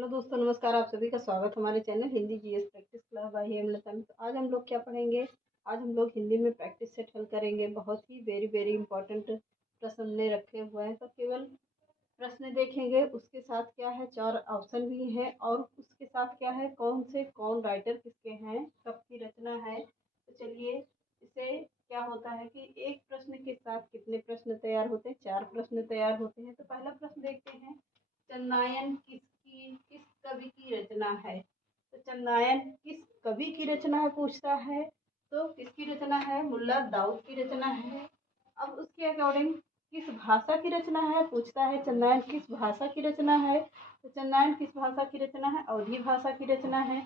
Hello दोस्तों, नमस्कार। आप सभी का स्वागत हमारे channel Hindi GS practice club bye Hemlata में। तो आज हम लोग क्या पढ़ेंगे? आज हम लोग हिंदी में प्रैक्टिस सेट हल करेंगे। बहुत ही वेरी वेरी इंपॉर्टेंट प्रश्न हमने रखे हुए हैं। तो केवल प्रश्न देखेंगे, उसके साथ क्या है, 4 ऑप्शन भी हैं और उसके साथ क्या है, कौन राइटर किसके हैं, कब की रचना है। तो चलिए, इसे क्या होता है कि एक प्रश्न के साथ कितने प्रश्न तैयार होते हैं? 4 प्रश्न तैयार होते हैं। तो पहला प्रश्न देखते हैं, चंदायन किस कवि की रचना है? तो चंदायन किस कवि की रचना है पूछता है। तो किसकी रचना है? मुल्ला दाऊद की रचना है। अब उसके अकॉर्डिंग किस भाषा की रचना है पूछता है। चंदायन किस भाषा की रचना है? तो चंदायन किस भाषा की रचना है? अवधी भाषा की रचना है।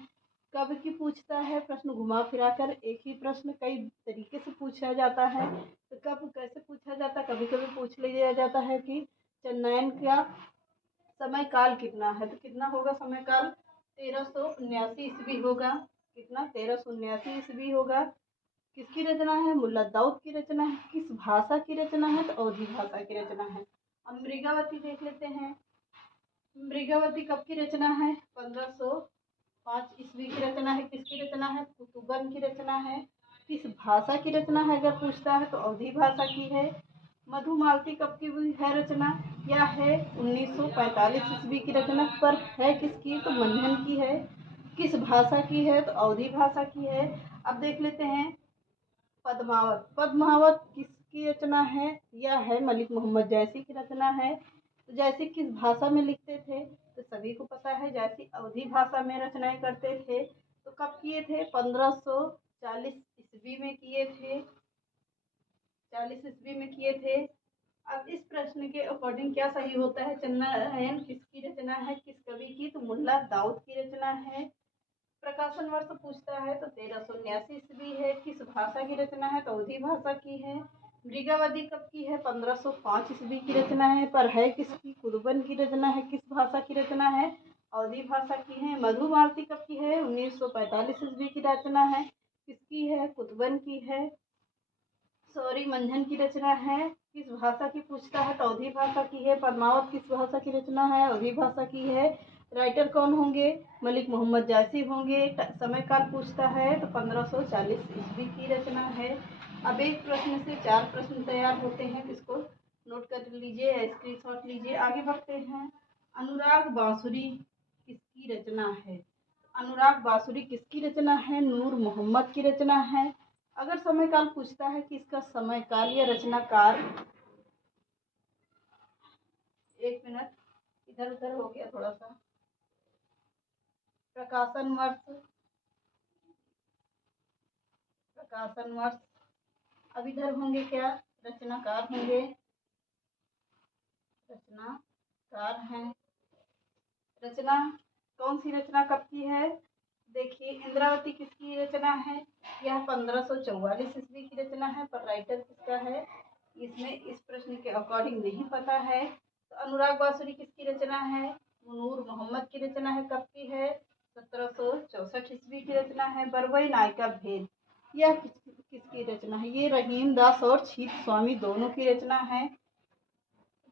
कब की पूछता है? प्रश्न घुमा फिरा कर एक ही प्रश्न कई तरीके से पूछा जाता है। तो कब कैसे पूछा जाता है? कभी कभी पूछ लिया जाता है कि चंदायन का समय काल कितना है। तो कितना होगा समय काल? 1379 ईस्वी होगा। कितना? 1379 ईस्वी होगा। किसकी रचना है? मुल्ला दाऊद की रचना है। किस भाषा की रचना है? तो अवधी भाषा की रचना है। अब मृगावती देख लेते हैं। मृगावती कब की रचना है? 1505 ईस्वी की रचना है। किसकी रचना है? कुतुबन की रचना है। किस भाषा की रचना है अगर पूछता है तो अवधी भाषा की है। मधुमालती कब की हुई है रचना? या है 1945 ईस्वी की रचना। पर है किसकी? तो मंझन की है। किस भाषा की है? तो अवधी भाषा की है। अब देख लेते हैं पद्मावत। पद्मावत किसकी रचना है? यह है मलिक मोहम्मद जैसी की रचना है। तो जैसी किस भाषा में लिखते थे? तो सभी को पता है जैसी अवधी भाषा में रचनाएं करते थे। तो कब किए थे? 1540 ईस्वी में किए थे। 40 ईस्वी में किए थे। अब इस प्रश्न के अकॉर्डिंग क्या सही होता है? चंदायन किसकी रचना है? किस कवि की? तो मुल्ला दाऊद की रचना है। प्रकाशन वर्ष पूछता है तो 1379 ईस्वी है। किस भाषा की रचना है? तो अवधी भाषा की है। मृगावती कब की है? 1505 ईस्वी की रचना है। पर है किसकी? कुतुबन की रचना है। किस भाषा की रचना है? अवधी भाषा की है। मधुमालती कब की है? 1945 ईस्वी की रचना है। किसकी है? कुतुबन की है। सॉरी, मंझन की रचना है। किस भाषा की पूछता है? तो अवधी भाषा की है। पद्मावत किस भाषा की रचना है? अवधी भाषा की है। राइटर कौन होंगे? मलिक मोहम्मद जैसी होंगे। समय काल पूछता है तो 1540 ईस्वी की रचना है। अब एक प्रश्न से 4 प्रश्न तैयार होते हैं। इसको नोट कर लीजिए, स्क्रीनशॉट लीजिए। आगे बढ़ते हैं। अनुराग बांसुरी किसकी रचना है? अनुराग बांसुरी किसकी रचना है? नूर मोहम्मद की रचना है। अगर समय काल पूछता है कि इसका समय काल या रचनाकार, एक मिनट, इधर उधर हो गया थोड़ा सा। प्रकाशन वर्ष, प्रकाशन वर्ष। अब इधर होंगे क्या? रचनाकार होंगे, रचनाकार हैं। रचना कौन सी रचना कब की है? देखिए, इंद्रावती किसकी रचना है? यह 1544 ईस्वी की रचना है। पर राइटर किसका है? इसमें इस प्रश्न के अकॉर्डिंग नहीं पता है। तो अनुराग बांसुरी किसकी रचना है? नूर मोहम्मद की रचना है। कब की है? 1764 ईस्वी की रचना है। बरवई नायिका भेद, यह किसकी रचना है? ये रहीम दास और छीत स्वामी दोनों की रचना है।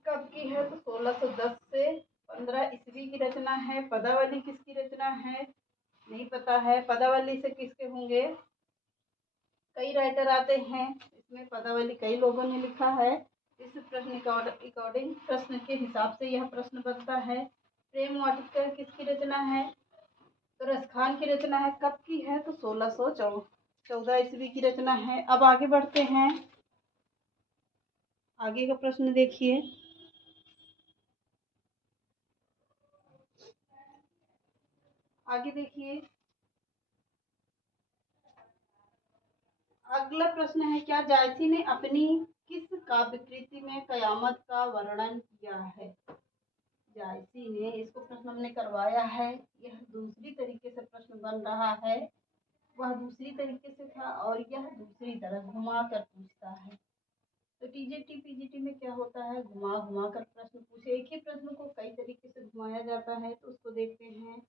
कब की है? तो 1610 से 15 ईस्वी की रचना है। पदावली किसकी रचना है? नहीं पता है। पदावली से किसके होंगे? कई राइटर आते हैं इसमें। पदावली कई लोगों ने लिखा है। इस प्रश्न अकॉर्डिंग, प्रश्न के हिसाब से यह प्रश्न बनता है। प्रेम वाटिका किसकी रचना है? तो रसखान की रचना है। कब की है? तो 1614 ईस्वी की रचना है। अब आगे बढ़ते हैं। आगे का प्रश्न देखिए। आगे देखिए, अगला प्रश्न है, क्या जायसी ने अपनी किस काव्यकृति में कयामत का वर्णन किया है? जायसी ने, इसको प्रश्न हमने करवाया है। यह दूसरी तरीके से प्रश्न बन रहा है। वह दूसरी तरीके से था और यह दूसरी तरह घुमा कर पूछता है। तो टीजीटी पीजीटी में क्या होता है? घुमा घुमा कर प्रश्न पूछे। एक ही प्रश्न को कई तरीके से घुमाया जाता है। तो उसको देखते हैं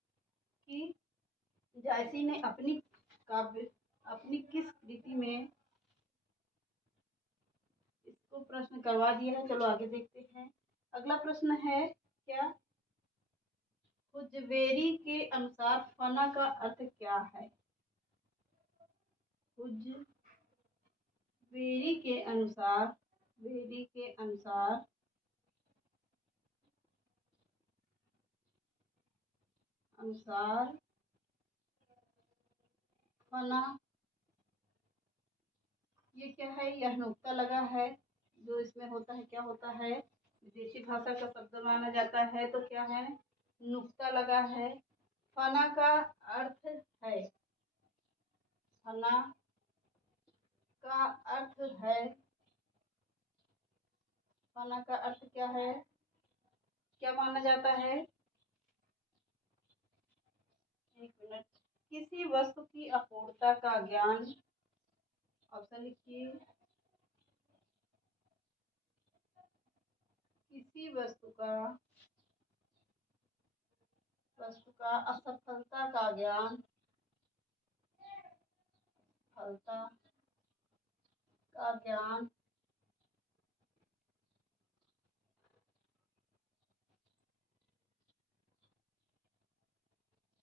कि जायसी ने अपनी किस कृति में, इसको प्रश्न करवा दिया है। चलो आगे देखते हैं। अगला प्रश्न है, क्या हुजवेरी के अनुसार फना का अर्थ क्या है? हुजवेरी के अनुसार फना, ये क्या है? यह नुक्ता लगा है जो इसमें होता है, क्या होता है? विदेशी भाषा का शब्द माना जाता है, तो क्या है? नुक्ता लगा है। फना का अर्थ है, फना का अर्थ है, फना का अर्थ क्या है? क्या माना जाता है? एक मिनट। किसी वस्तु की अपूर्णता का ज्ञान, ऑप्शन लिखिए। किसी वस्तु का असफलता का ज्ञान, फलता का ज्ञान,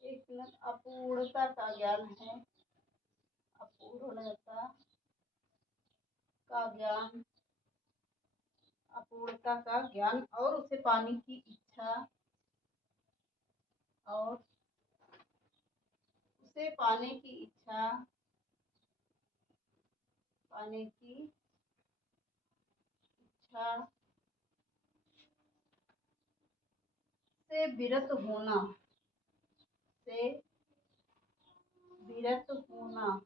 एक मिनट, अपूर्णता का ज्ञान है, अपूर्णता का ज्ञान, अपूर्णता का ज्ञान और उसे पाने की इच्छा, और उसे पाने की इच्छा, पाने की इच्छा से विरत होना, से विरत होना,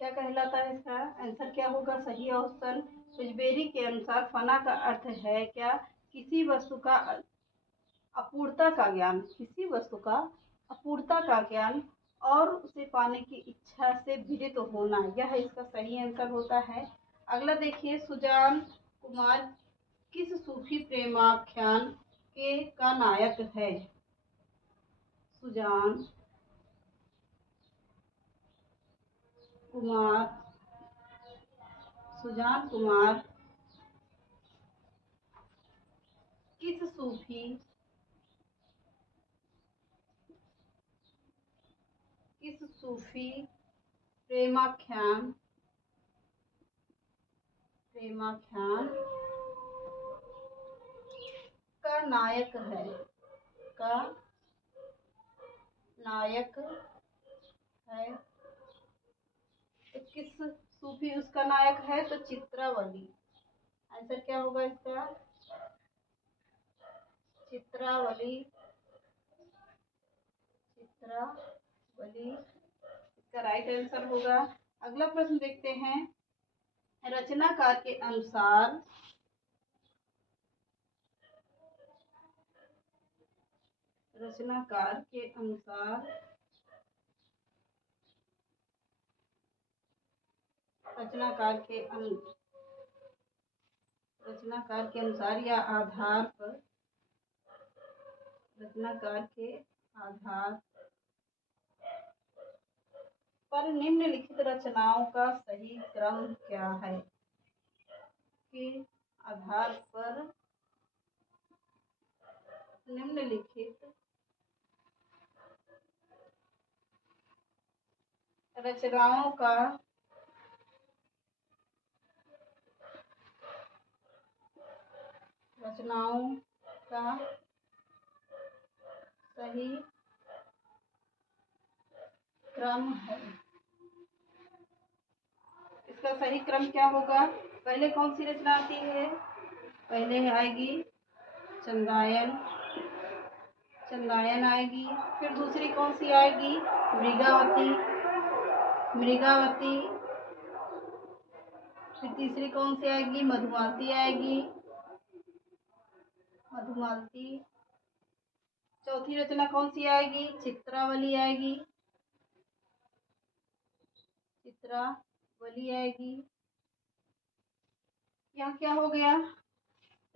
क्या कहलाता है? इसका आंसर क्या होगा? सही ऑप्शन हुजवेरी के अनुसार फना का अर्थ है क्या? किसी वस्तु का अपूर्णता का ज्ञान, किसी वस्तु का अपूर्णता का ज्ञान और उसे पाने की इच्छा से विरत होना, यह इसका सही आंसर होता है। अगला देखिए, सुजान कुमार किस सूफी प्रेमाख्यान के का नायक है? सुजान कुमार, सुजान कुमार किस सूफी प्रेमाख्यान का नायक है? का नायक है, तो किस सूफी उसका नायक है? तो चित्रावली। आंसर क्या होगा इसका? चित्रावली, चित्रावली इसका राइट आंसर होगा। अगला प्रश्न देखते हैं, रचनाकार के अनुसार रचनाकार के अनुसार रचनाकार के अनुसार या आधार पर, रचनाकार के आधार पर निम्नलिखित रचनाओं का सही क्रम क्या है? के आधार पर निम्नलिखित रचनाओं का सही क्रम है। इसका सही क्रम क्या होगा? पहले कौन सी रचना आती है? पहले आएगी चंदायन, चंदायन आएगी। फिर दूसरी कौन सी आएगी? मृगावती, मृगावती। फिर तीसरी कौन सी आएगी? मधुमालती आएगी, मधुमालती। चौथी रचना कौन सी आएगी? चित्रावली आएगी, चित्रावली आएगी। यहाँ क्या हो गया?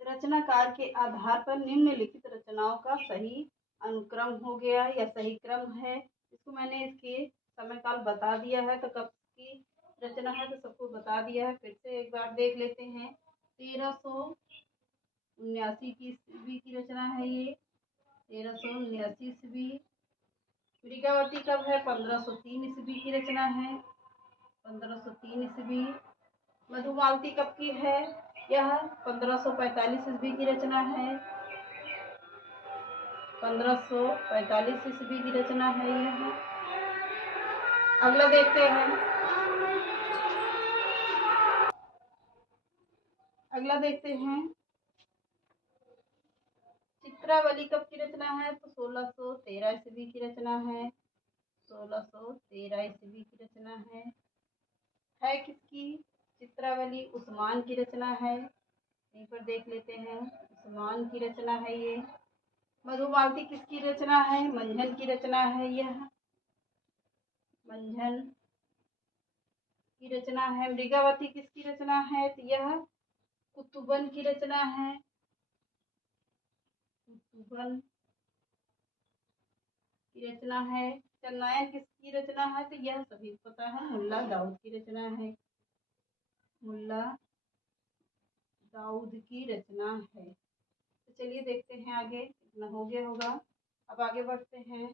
रचनाकार के आधार पर निम्नलिखित रचनाओं का सही अनुक्रम हो गया या सही क्रम है। इसको मैंने इसके समय काल बता दिया है, तो कब की रचना है तो सबको बता दिया है। फिर से एक बार देख लेते हैं। 1979 की ईस्वी की रचना है ये, 1379 ईस्वी। मृगावती कब है? 1503 ईस्वी की रचना है, 1503 ईस्वी। मधुमालती कब की है? यह 1545 ईस्वी की रचना है, 1545 ईस्वी की रचना है यह। अगला देखते हैं, अगला देखते हैं चित्रावली कब की रचना है? तो 1613 ईस्वी की रचना है, 1613 ईस्वी की रचना है किसकी? चित्रावली उस्मान की रचना है, यहीं पर देख लेते हैं, उस्मान की रचना है ये। मधुमालती किसकी रचना है? मंझन की रचना है यह, मंझन की रचना है। मृगावती किसकी रचना है? तो यह कुतुबन की रचना है, कुतुबन की रचना है। चंद्रायन किसकी रचना है? तो यह सभी को पता है, मुल्ला दाऊद की रचना है, मुल्ला दाऊद की रचना है। तो चलिए देखते हैं आगे, कितना हो गया होगा। अब आगे बढ़ते हैं।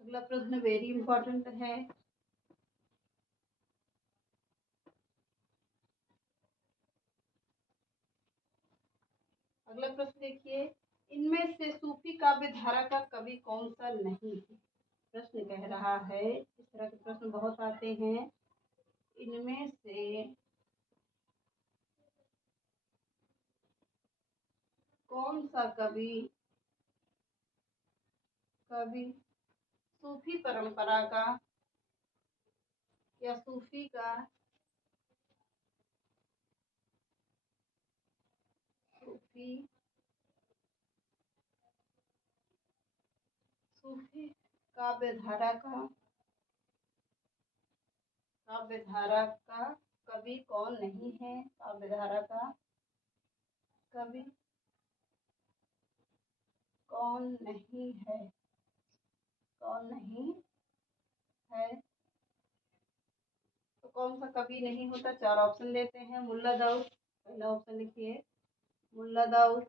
अगला प्रश्न वेरी इंपॉर्टेंट है। अगला प्रश्न देखिए, इनमें से सूफी काव्य धारा का कवि कौन सा नहीं है? प्रश्न कह रहा है, इस तरह के प्रश्न बहुत आते हैं। इनमें से कौन सा कवि कवि सूफी परंपरा का या सूफी का सूफी सूफी काव्य धारा का कवि कौन नहीं है? काव्यधारा का कवि कौन नहीं है? कौन नहीं है? तो कौन सा कवि नहीं होता? चार ऑप्शन देते हैं। मुल्ला दाऊद, पहला ऑप्शन लिखिए, मुल्ला दाऊद।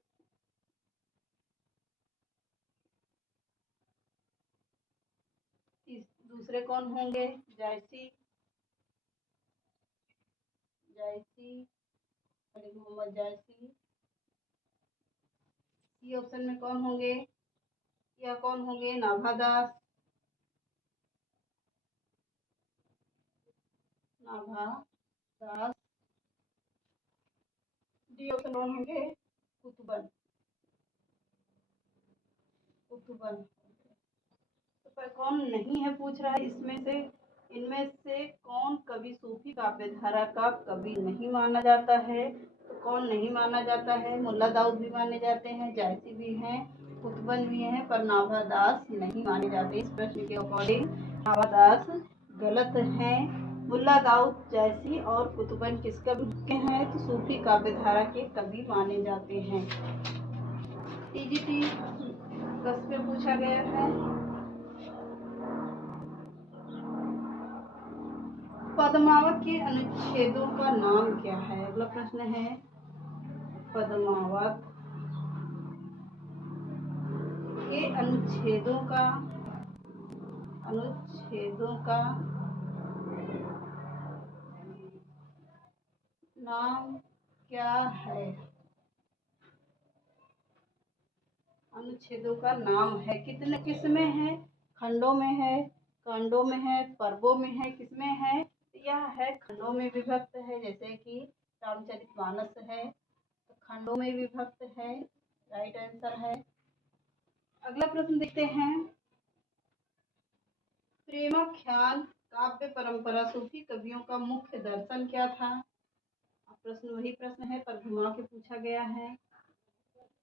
दूसरे कौन होंगे? जायसी, जायसी, अली मोहम्मद जायसी। सी ऑप्शन में कौन होंगे? या कौन होंगे? नाभादास, नाभादास। डी ऑप्शन कौन होंगे? कुतुबन, कुतुबन। तो पर कौन नहीं है पूछ रहा है इसमें से, इनमें से कौन कवि सूफी काव्यधारा का कवि नहीं माना जाता है? तो कौन नहीं माना जाता है? मुल्ला दाऊद भी माने जाते हैं, जायसी भी हैं, कुतुबन भी हैं, पर नाभादास नहीं माने जाते। इस प्रश्न के अकॉर्डिंग नाभादास गलत हैं। मुल्ला दाऊद, जायसी और कुतुबन किसका के हैं? तो सूफी काव्यधारा के कवि माने जाते हैं। टीजीटी 10 पे पूछा गया है। पद्मावत के अनुच्छेदों का नाम क्या है? अगला प्रश्न है, पद्मावत के अनुच्छेदों का नाम क्या है? अनुच्छेदों का नाम है, कितने किसमें है? खंडों में है, कांडों में है, पर्वों में है, किसमें है? यह है खंडों में विभक्त है, जैसे कि रामचरितमानस है, तो खंडों में विभक्त है, राइट आंसर है। अगला प्रश्न देखते हैं, प्रेमाख्यान काव्य परंपरा सूफी कवियों का मुख्य दर्शन क्या था? प्रश्न वही प्रश्न है पर घुमा के पूछा गया है।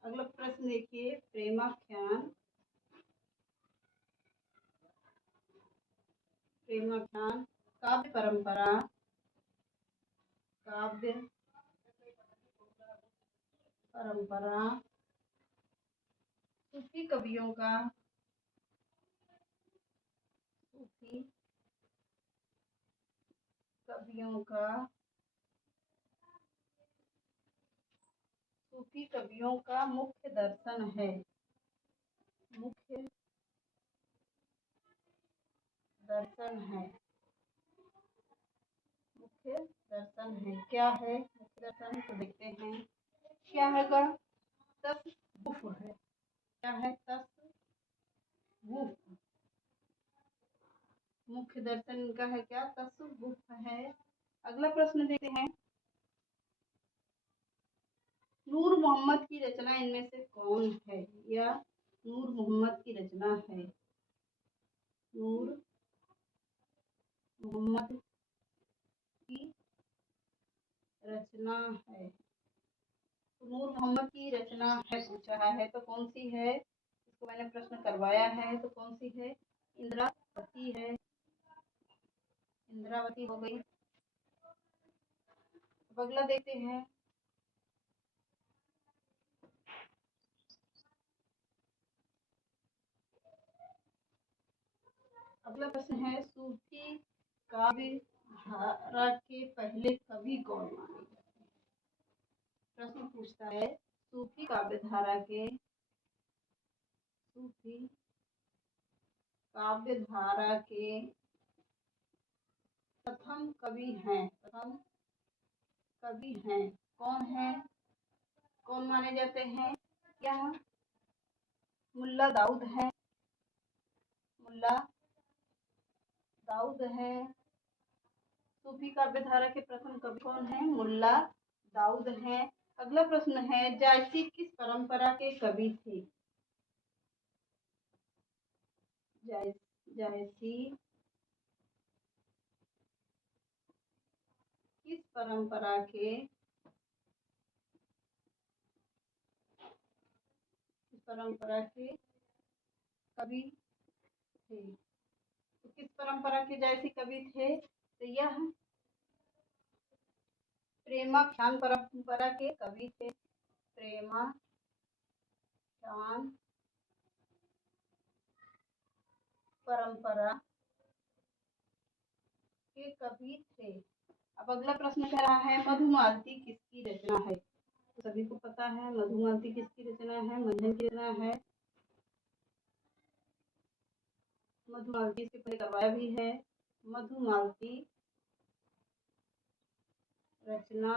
अगला प्रश्न देखिए, प्रेमाख्यान काव्य परंपरा सूफी कवियों का सूफी कवियों का मुख्य दर्शन है। मुख्य दर्शन है। मुख्य दर्शन है। क्या है मुख्य दर्शन? तो देखते हैं क्या है। तसव्वुफ है। क्या है? तसव्वुफ। मुख्य दर्शन इनका है क्या? तसव्वुफ है। अगला प्रश्न देखते हैं। नूर मोहम्मद की रचना इनमें से कौन है? या नूर मोहम्मद की रचना है। नूर मोहम्मद की रचना है। तो नूर मोहम्मद की रचना है पूछ रहा है, तो कौन सी है? इसको मैंने प्रश्न करवाया है, तो कौन सी है? इंद्रावती है। इंद्रावती हो गई। अब अगला देखते हैं। अगला प्रश्न है सूफी काव्य धारा के पहले कवि कौन माने जाते हैं? प्रश्न पूछता है सूफी काव्य धारा के प्रथम कवि हैं। कौन है? कौन माने जाते हैं? क्या मुल्ला दाऊद है। मुल्ला दाऊद है। सूफी काव्य धारा के प्रथम कवि कौन है? मुल्ला दाऊद है। अगला प्रश्न है जायसी किस परंपरा के कवि थे? जायसी किस परंपरा के कवि थे? तो किस परंपरा के जायसी कवि थे? तो यह प्रेमाख्यान परंपरा के कवि थे। प्रेमाख्यान परंपरा के कवि थे। अब अगला प्रश्न कह रहा है मधुमालती किसकी रचना है? तो सभी को पता है मधुमालती किसकी रचना है? मंथन की रचना है। मधुमालती इसके पहले करवाया भी है। मधुमालती रचना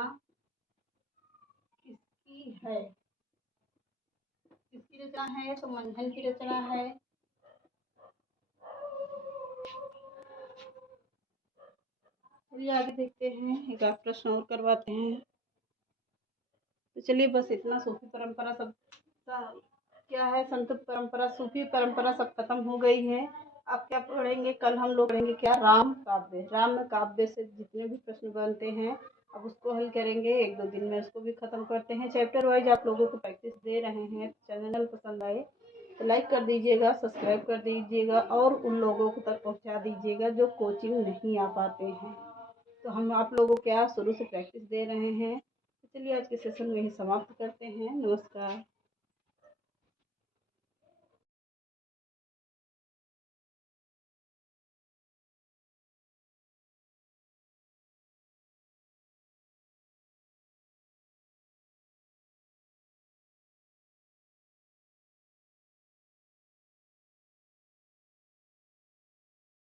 किसकी है? किसकी रचना है? तो मंथन की रचना है। चलिए आगे देखते हैं, एक आध प्रश्न और करवाते हैं। तो चलिए बस इतना। सूफी परंपरा सब क्या है? संत परंपरा, सूफी परंपरा सब खत्म हो गई है। अब क्या पढ़ेंगे? कल हम लोग पढ़ेंगे क्या? राम काव्य। राम काव्य से जितने भी प्रश्न बनते हैं अब उसको हल करेंगे। एक दो दिन में उसको भी खत्म करते हैं। चैप्टर वाइज आप लोगों को प्रैक्टिस दे रहे हैं। चैनल पसंद आए तो लाइक कर दीजिएगा, सब्सक्राइब कर दीजिएगा और उन लोगों को तक पहुंचा दीजिएगा जो कोचिंग नहीं आ पाते हैं। तो हम आप लोगों को क्या शुरू से प्रैक्टिस दे रहे हैं। तो चलिए आज के सेशन में ही समाप्त करते हैं। नमस्कार।